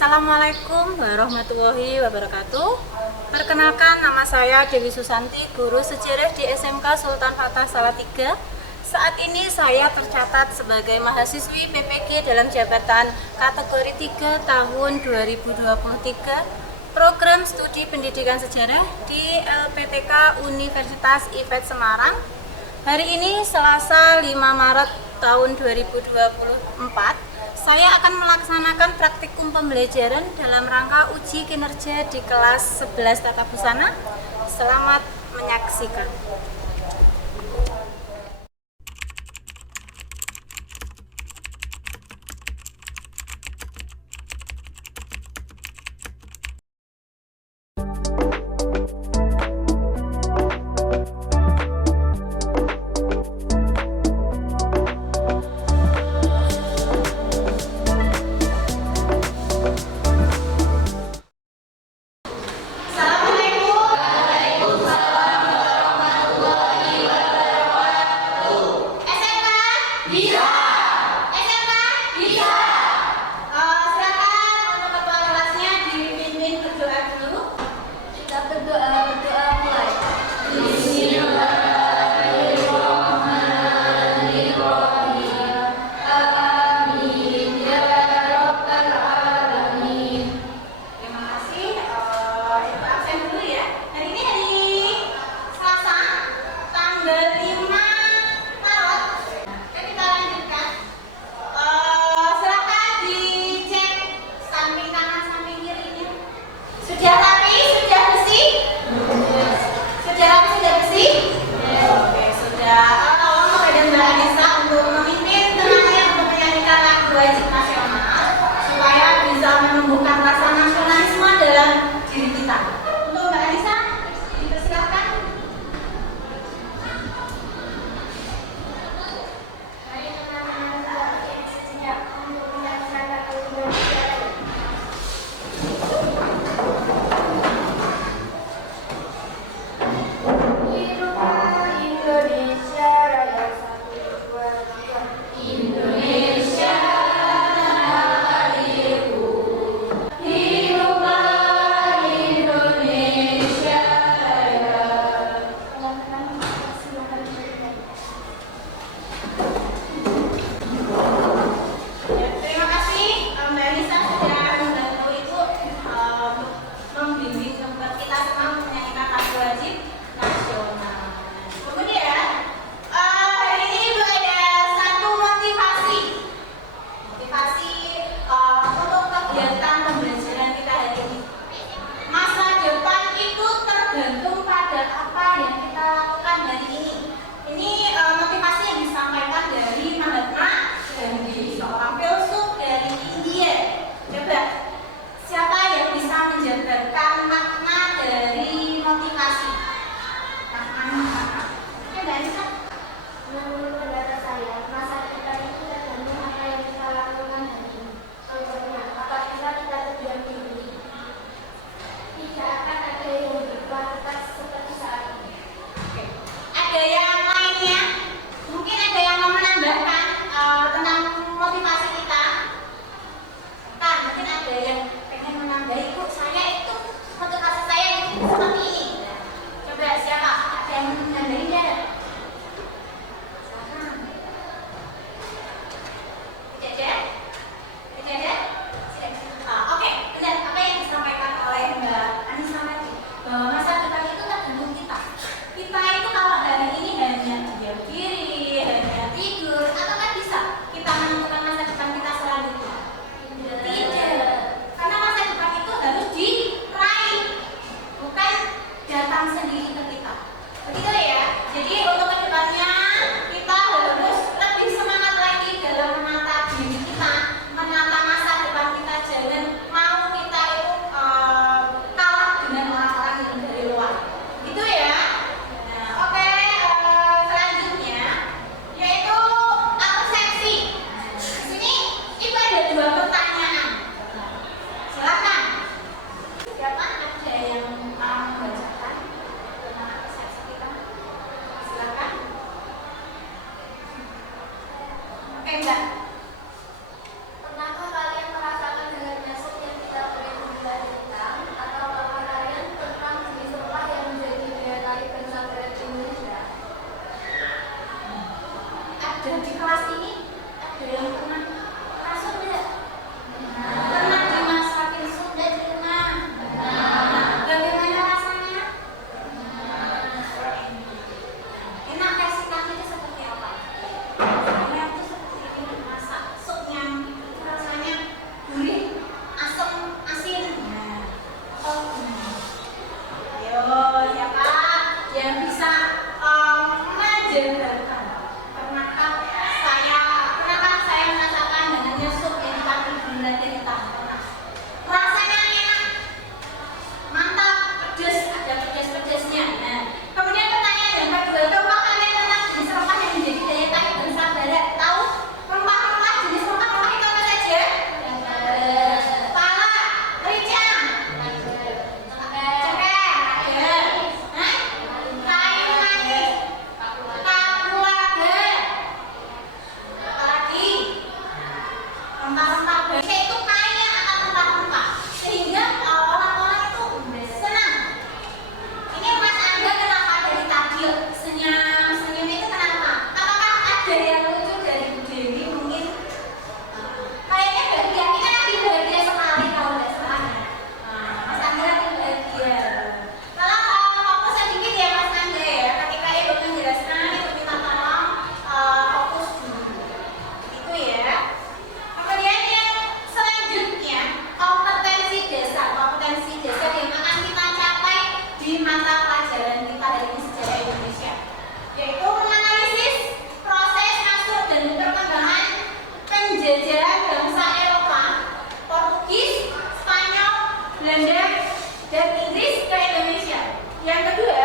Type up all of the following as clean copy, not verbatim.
Assalamualaikum warahmatullahi wabarakatuh. Perkenalkan, nama saya Dewi Susanti, guru sejarah di SMK Sultan Hatta Salatiga. Saat ini saya tercatat sebagai mahasiswi PPG dalam jabatan kategori 3 tahun 2023, program studi pendidikan sejarah di LPTK Universitas IPET Semarang. Hari ini Selasa 5 Maret tahun 2024. Saya akan melaksanakan praktikum pembelajaran dalam rangka uji kinerja di kelas 11 Tata Busana. Selamat menyaksikan. Pernahkah kalian merasakan dengan nyesek yang kita kelas ini ada yang pernah masuk tidak? Pernah dimasakin sup dan di rumah? Bagaimana rasanya? Enak kasih kakinya seperti apa? Rasanya itu seperti ini, masak supnya itu rasanya gurih, asam, asin. Ayo siapa yang bisa menjelaskan? Pernahkah saya merasakan dengan sup yang ditaruh gula dan ditambah? Rasanya enak, mantap, pedas, ada pedas-pedasnya. Nah, kemudian pertanyaan yang kedua, coba kalian tentang jenis rempah yang menjadi daya tarik bangsa barat. Tahu rempah-rempah jenis rempah-rempah itu apa saja? Pala, merica, cengkeh, kayu manis, kapulaga, apalagi rempah-rempah Indonesia itu kaya akan rempah-rempah sehingga orang-orang itu senang. Ini Mas Angga kenapa dari tadi senyum itu kenapa? Apakah ada yang lucu dari Bu Dewi mungkin? Kayaknya bahagia, ini kan lagi bahagia sekali kalau nggak salah. Mas Angga lagi bahagia. Kalau fokus sedikit ya Mas Angga ya, ketika Ibu menjelaskan Ibu minta tolong fokus dulu. Itu ya. Kemudian yang selanjutnya kompetensi dasar yang akan kita capai di mata pelajaran kita hari ini sejarah Indonesia, yaitu menganalisis proses masuk dan perkembangan penjajahan bangsa Eropa, Portugis, Spanyol, Belanda, dan Inggris ke Indonesia. Yang kedua,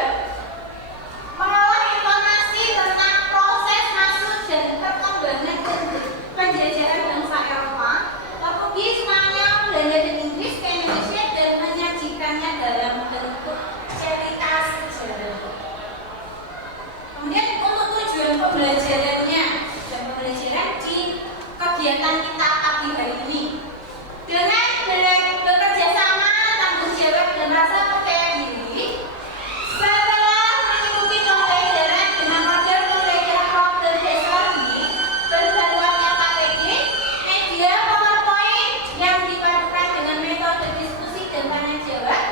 mengolah informasi tentang proses masuk dan perkembangan penjajahan bangsa Eropa, Portugis, Spanyol, Belanda, dan Inggris ke Indonesia dan menyajikannya dalam bentuk cerita sejarah. Kemudian untuk tujuan pembelajarannya dan pembelajaran di kegiatan kita pagi hari ini dengan bekerja sama, tanggung jawab dan rasa percaya diri. Setelah mengikuti pembelajaran dengan model pembelajaran kelompok dasar ini berbaluannya KPG, media PowerPoint yang dipadukan dengan metode diskusi dan tanya jawab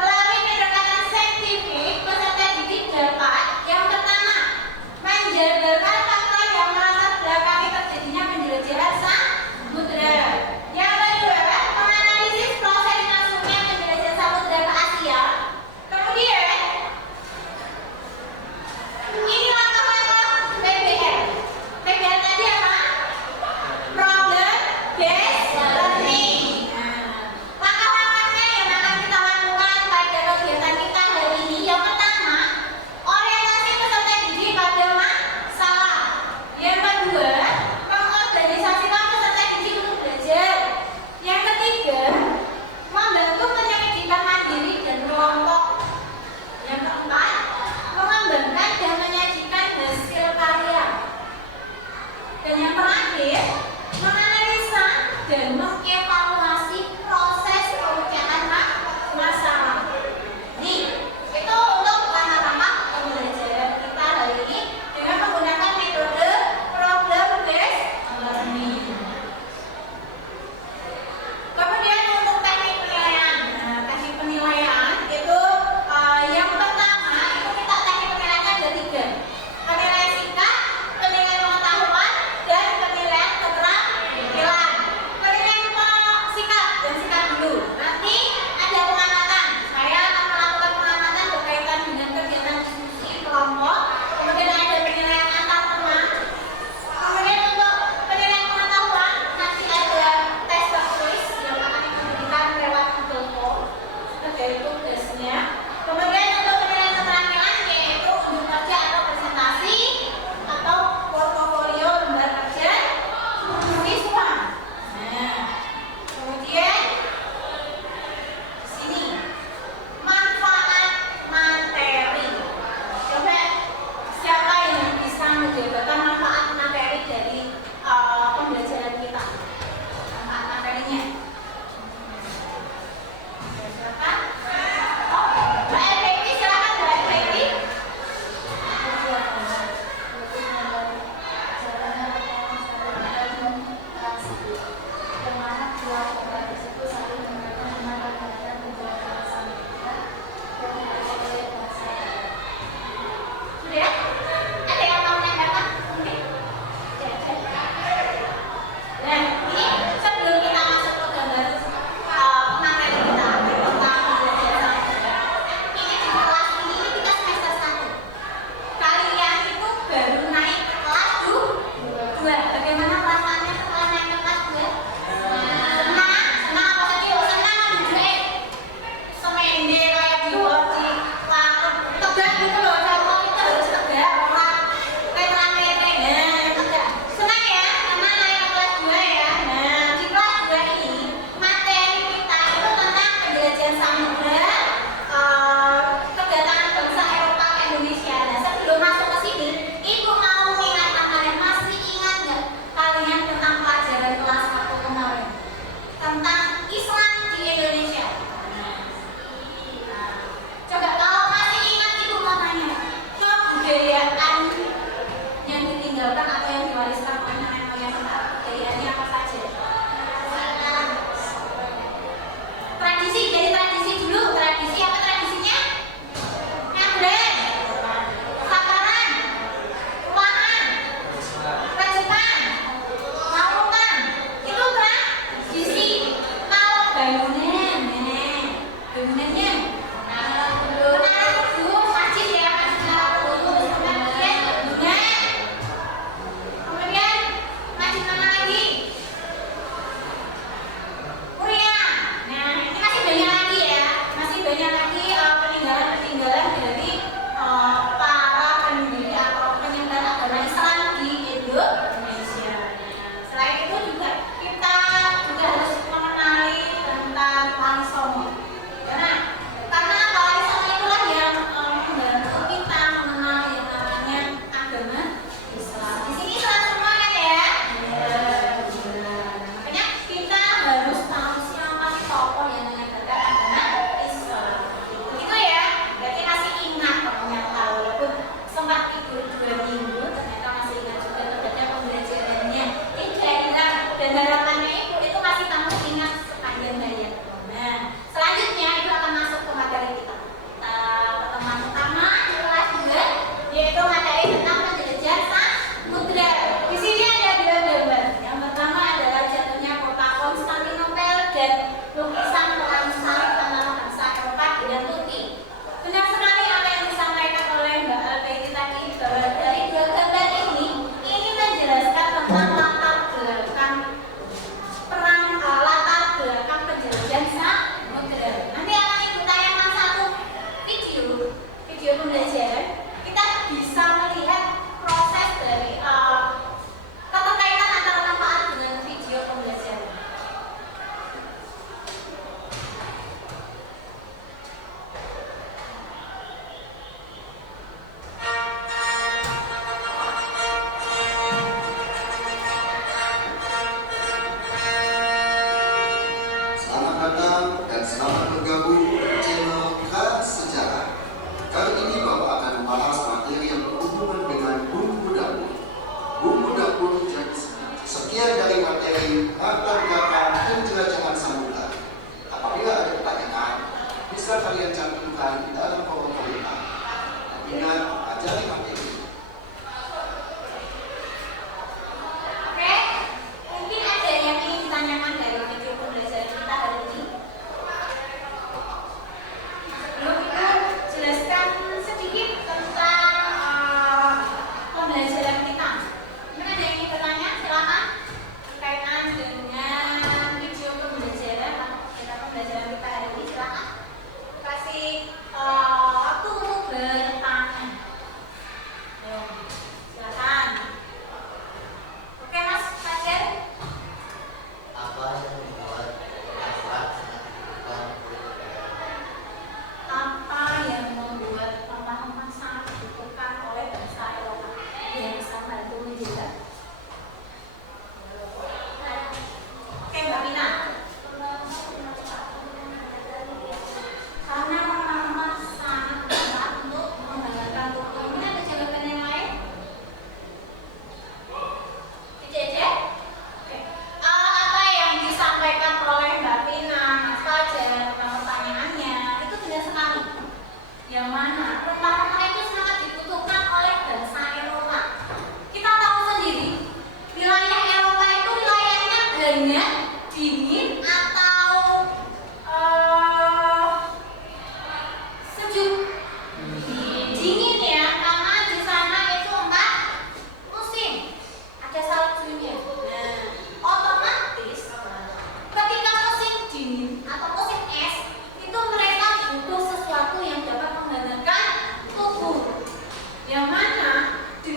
melalui pendekatan saintifik, peserta didik dapat yang pertama menjabarkan fakta yang melatar belakangi terjadinya penjelajahan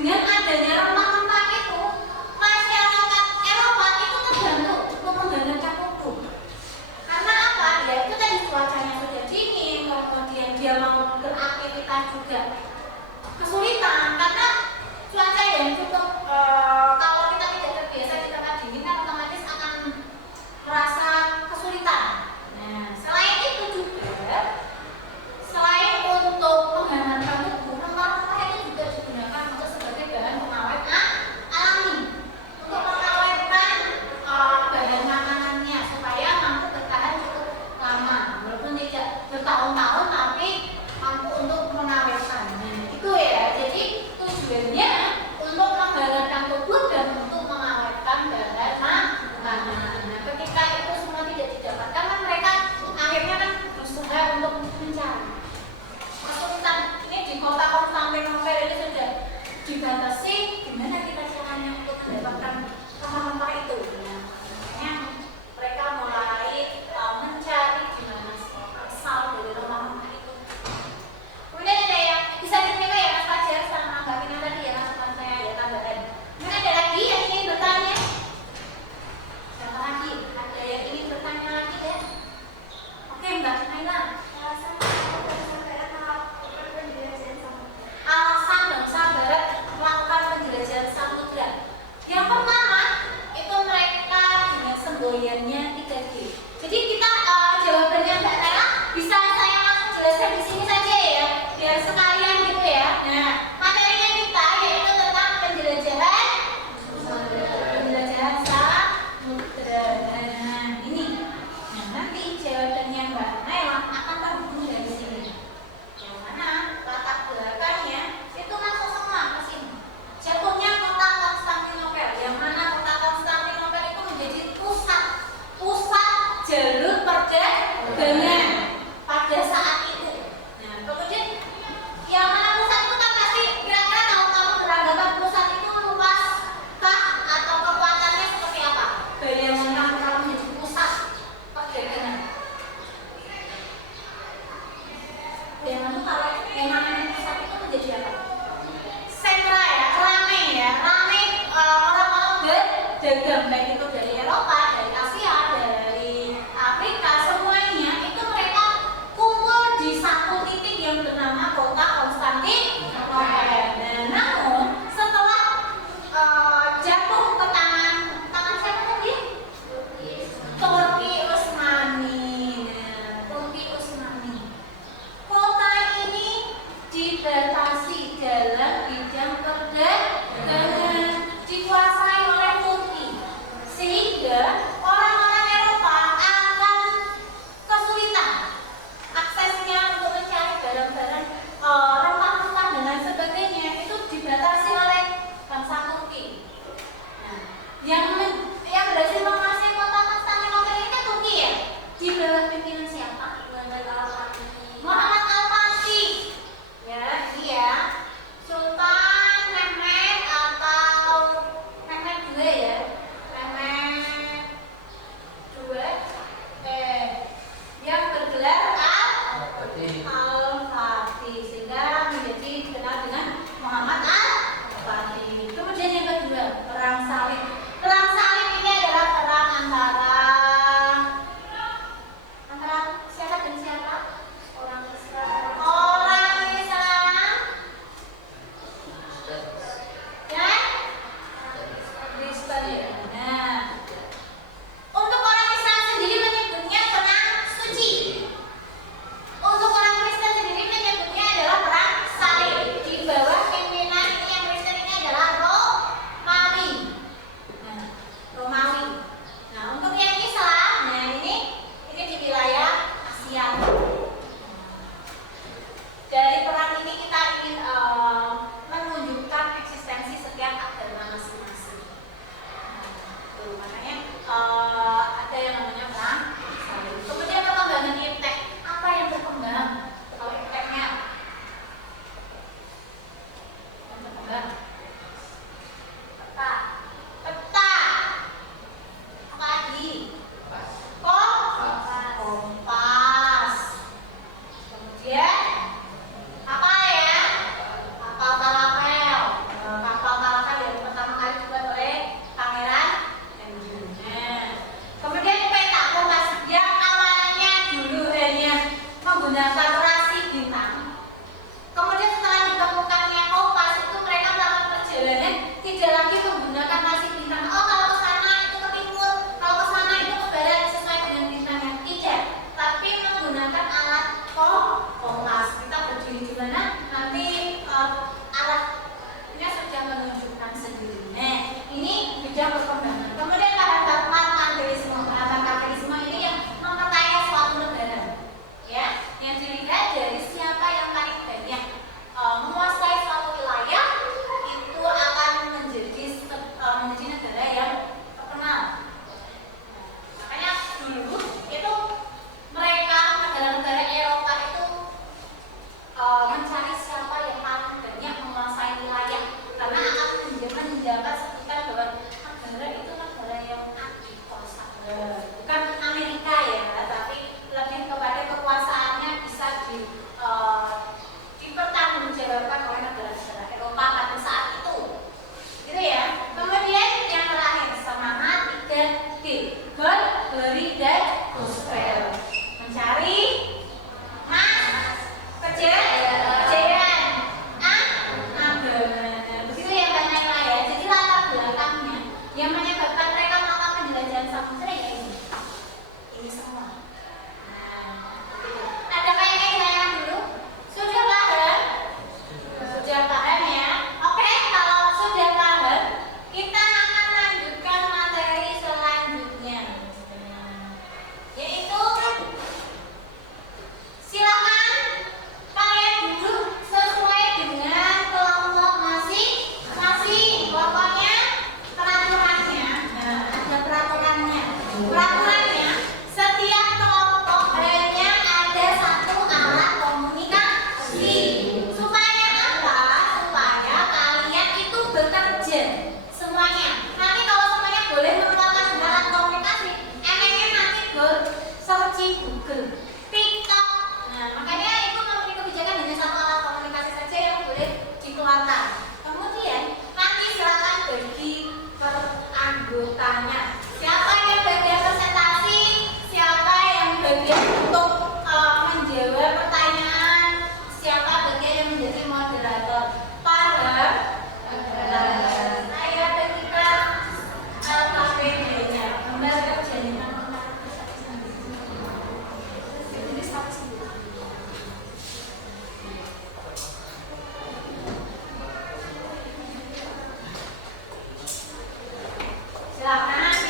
dengan adanya rempah-rempah itu, masyarakat Eropa itu terbantu untuk menggandakan mutu. Karena apa? Ya itu tadi cuacanya sudah dingin, kemudian dia mau beraktivitas juga kesulitan karena cuaca yang cukup kalau kita tidak terbiasa di tempat dingin kan otomatis akan merasa kesulitan. Nah, selain itu juga, selain untuk menghangatkan tubuh, rempah-rempah itu juga digunakan untuk sebagai bahan pengawet alami untuk mengawetkan bahan makanannya supaya mampu bertahan cukup lama, walaupun tidak bertahun-tahun tapi mampu untuk mengawetkan. Nah, itu ya. Jadi tujuannya untuk menghangatkan tubuh dan untuk mengawetkan bahan makanan. Nah, ketika itu semua tidak didapatkan, kan mereka akhirnya kan berusaha untuk mencari. Kesulitan ini di kota Konstantinopel ini sudah dibatasi gimana kita caranya untuk mendapatkan rempah-rempah itu. Nah, makanya mereka mulai mencari gimana asal dari rempah-rempah itu. Kemudian ada yang bisa diterima ya Mas Fajar sama Mbak Vina tadi ya, masukan saya ada tambahan. Kemudian ada lagi yang ingin bertanya? Siapa lagi? Ada yang ingin bertanya lagi ya? Oke Mbak Aina. Alasan bangsa Barat melakukan bidang perkembangan. Kemudian parlamentarisme. Parlamentarisme ini yang memperkaya suatu negara, ya, yang dilihat dari siapa yang paling banyak menguasai suatu wilayah itu akan menjadi negara yang terkenal. Makanya dulu itu mereka negara-negara Eropa itu mencari siapa yang paling banyak menguasai wilayah karena akan menjabat sebutan bahwa negara itu negara yang adikuasa, bukan Amerika ya, tapi lebih kepada kekuasaannya bisa dipertanggungjawabkan oleh negara-negara Eropa pada saat itu, gitu ya. Kemudian yang terakhir semangat 3D, goal, beri dan gospel, mencari kejayan, begitu ya Mbak Naila ya. Jadi latar belakangnya yang menyebabkan mereka melakukan penjelajahan samudera ya ini semua. Ada kayaknya yang dulu sudah paham? Sudah paham ya? Oke, kalau sudah paham, kita akan lanjutkan materi selanjutnya, yaitu silakan kalian duduk sesuai dengan kelompok masing-masing. Pokoknya peraturannya, ada peraturannya. Peraturannya setiap kelompok hanya ada satu alat komunikasi. Supaya apa? Supaya kalian itu bekerja semuanya. Nanti kalau semuanya boleh merupakan alat komunikasi, emangnya nanti searching Google, TikTok. Nah, makanya itu mempunyai kebijakan hanya satu alat komunikasi saja yang boleh dikeluarkan. Kemudian nanti silakan bagi per anggotanya. Siapa yang bagian presentasi, siapa yang bagian untuk menjawab pertanyaan, siapa bagian yang menjadi moderator. Paham? Saya berikan KPD-nya, gambar kerjanya. Silakan.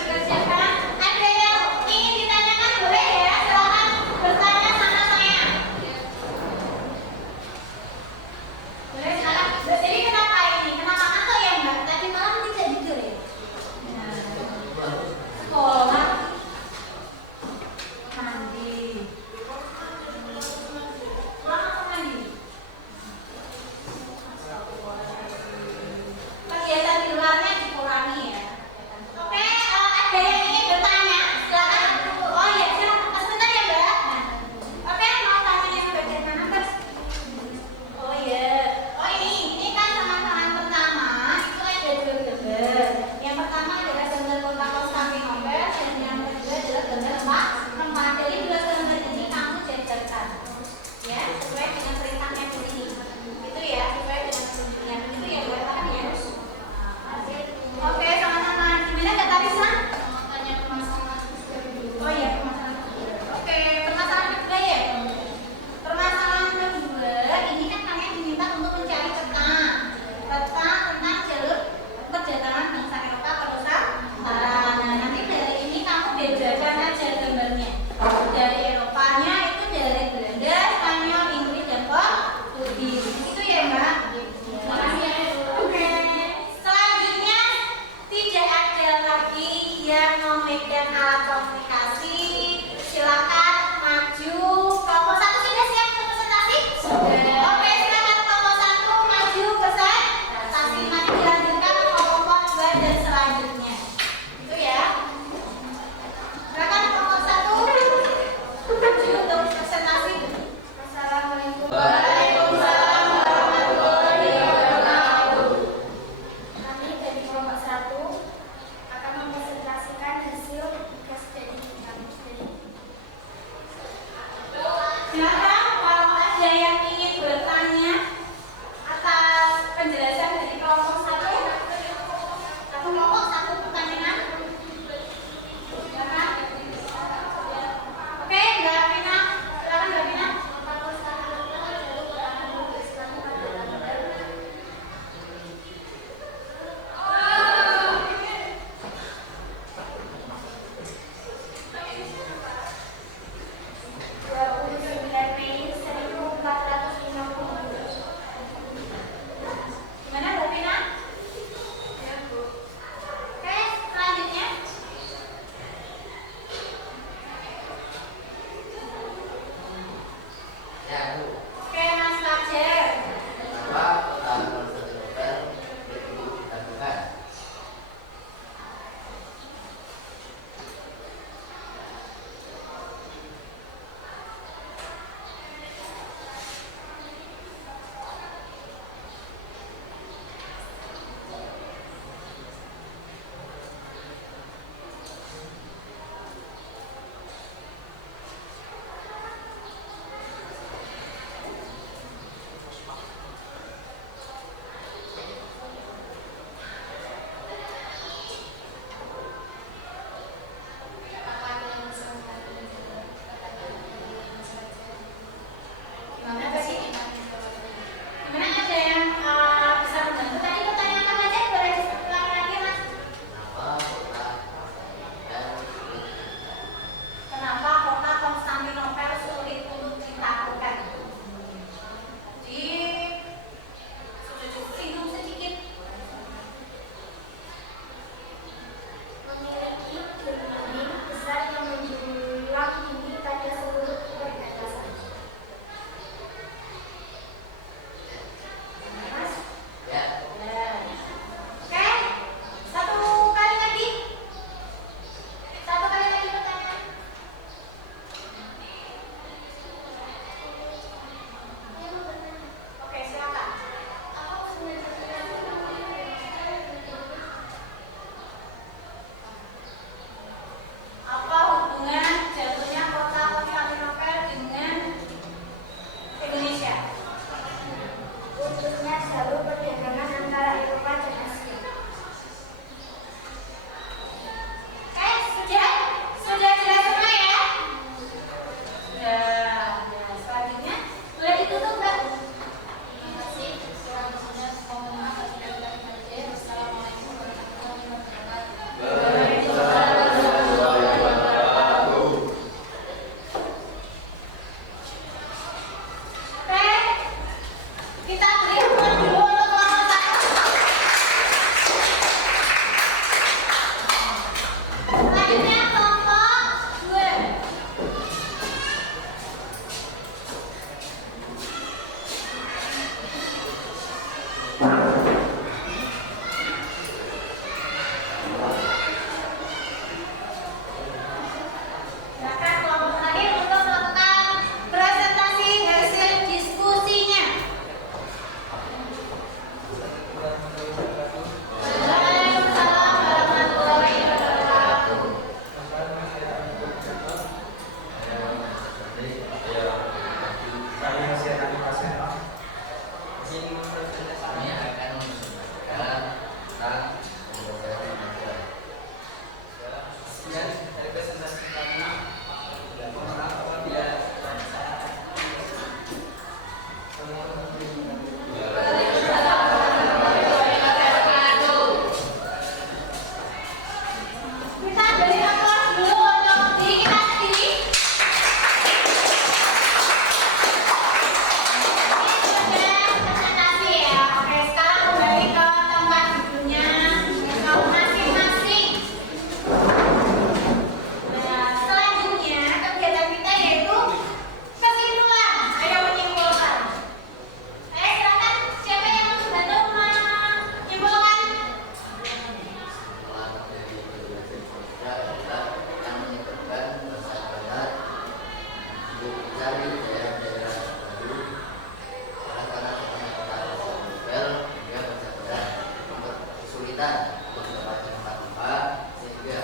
kesulitan untuk mendapatkan tempat sehingga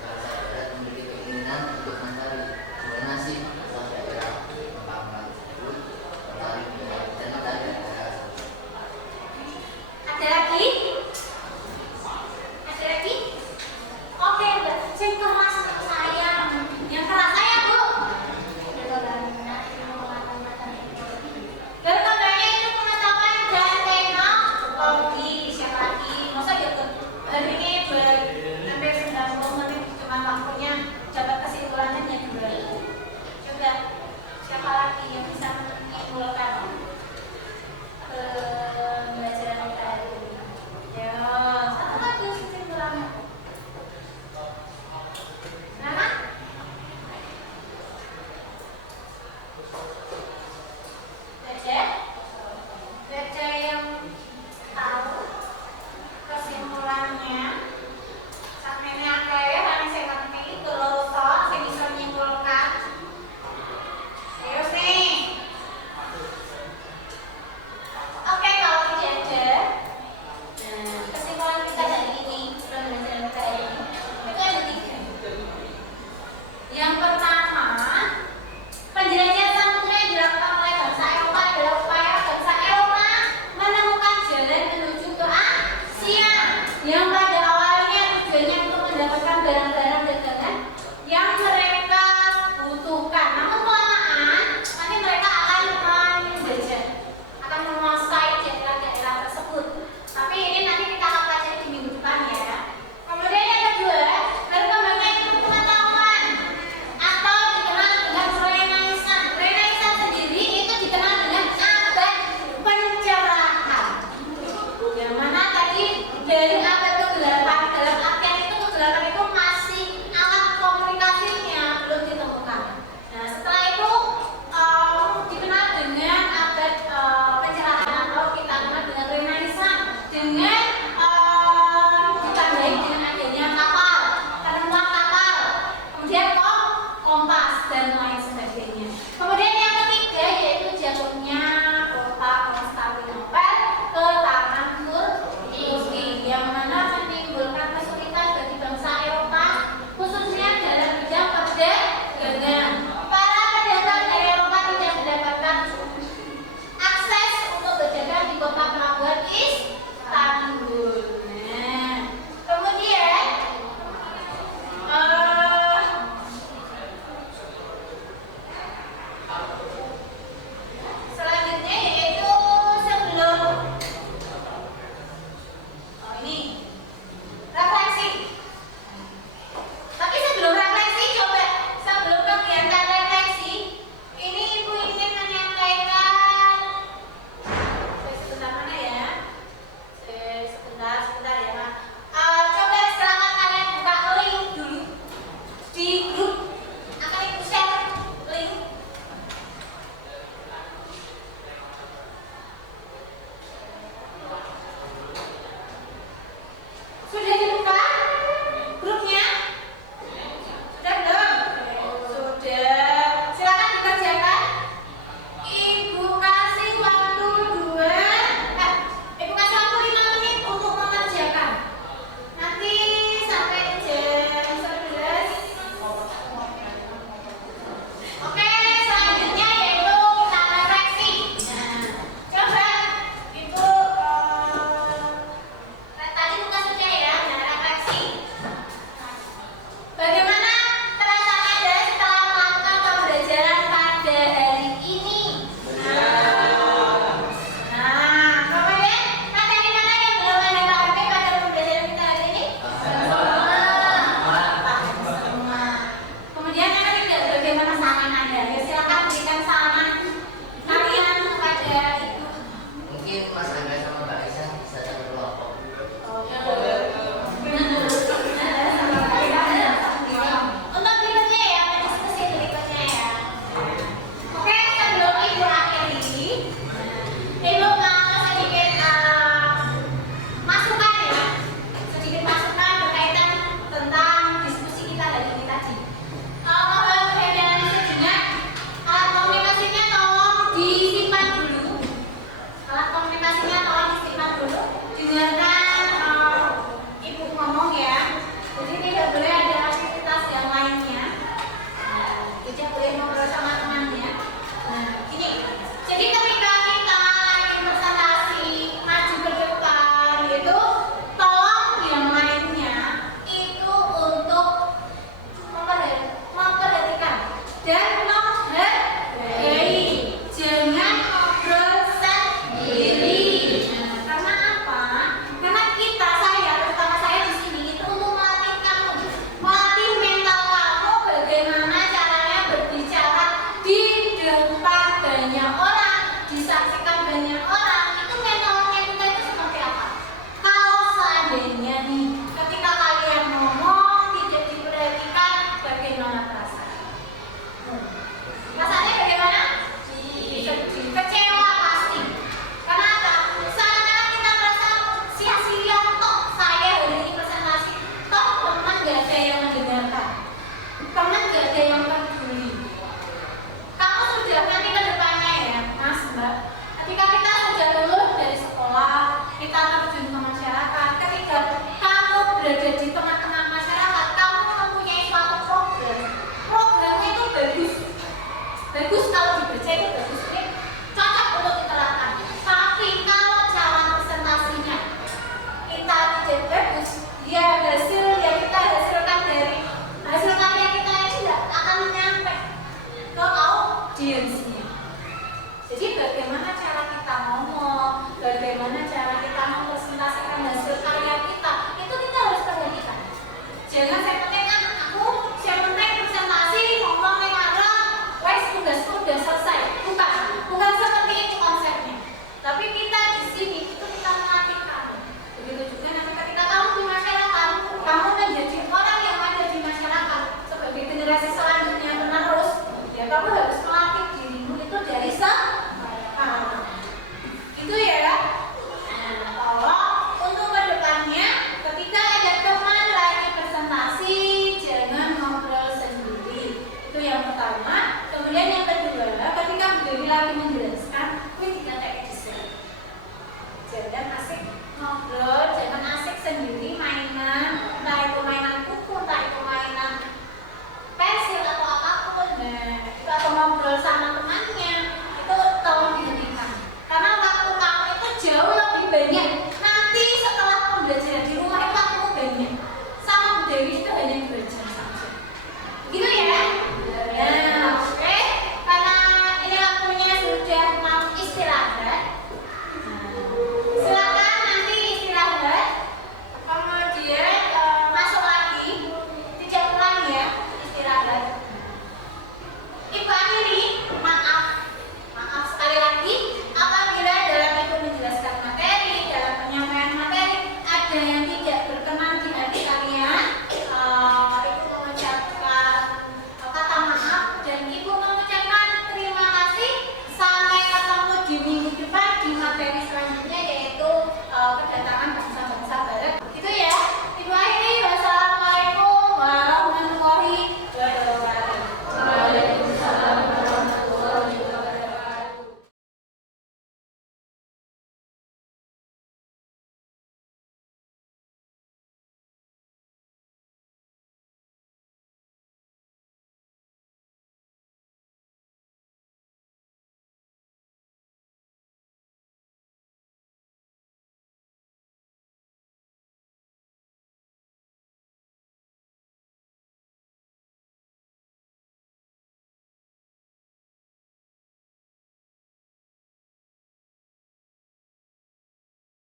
bangsa barat memiliki keinginan untuk mencari dua nasib asal daerah pembangunan tersebut mencari dan mencari daerah. Ada lagi? Ada lagi? Oke, yang keras saya. Yang keras saya, Bu. Dan katanya itu pengetahuan dan teknologi. Siapa lagi? Masa ya hari ini hampir 90 menit cuma waktunya dapat kesimpulannya hanya 2. Coba siapa lagi yang bisa menyimpulkan pembelajaran kita hari ini? Ya, satu lagi kesimpulannya. Nama? Baca yang tahu kesimpulannya sampai ini akeh ya paling saya ngerti kalau toh saya bisa menyimpulkan. Ayo nih. Oke, kalau tidak ada, nah, kesimpulan kita hari ini pembelajaran kita hari ini itu ada 3. Yang pertama, penjelajahan samudera yang dilakukan oleh bangsa Eropa adalah upaya bangsa Eropa menemukan jalan menuju ke Asia yang pada awalnya tujuannya untuk mendapatkan barang-barang dagangan yang mereka butuhkan. Namun kelamaan nanti mereka akan menjajah, akan menguasai daerah-daerah tersebut. Tapi ini nanti kita akan pelajari di minggu depan ya. Kemudian yang kedua, berkembangnya ilmu pengetahuan atau dikenal dengan Renaissance. Renaissance sendiri itu dikenal dengan abad pencerahan. Yang mana tadi dari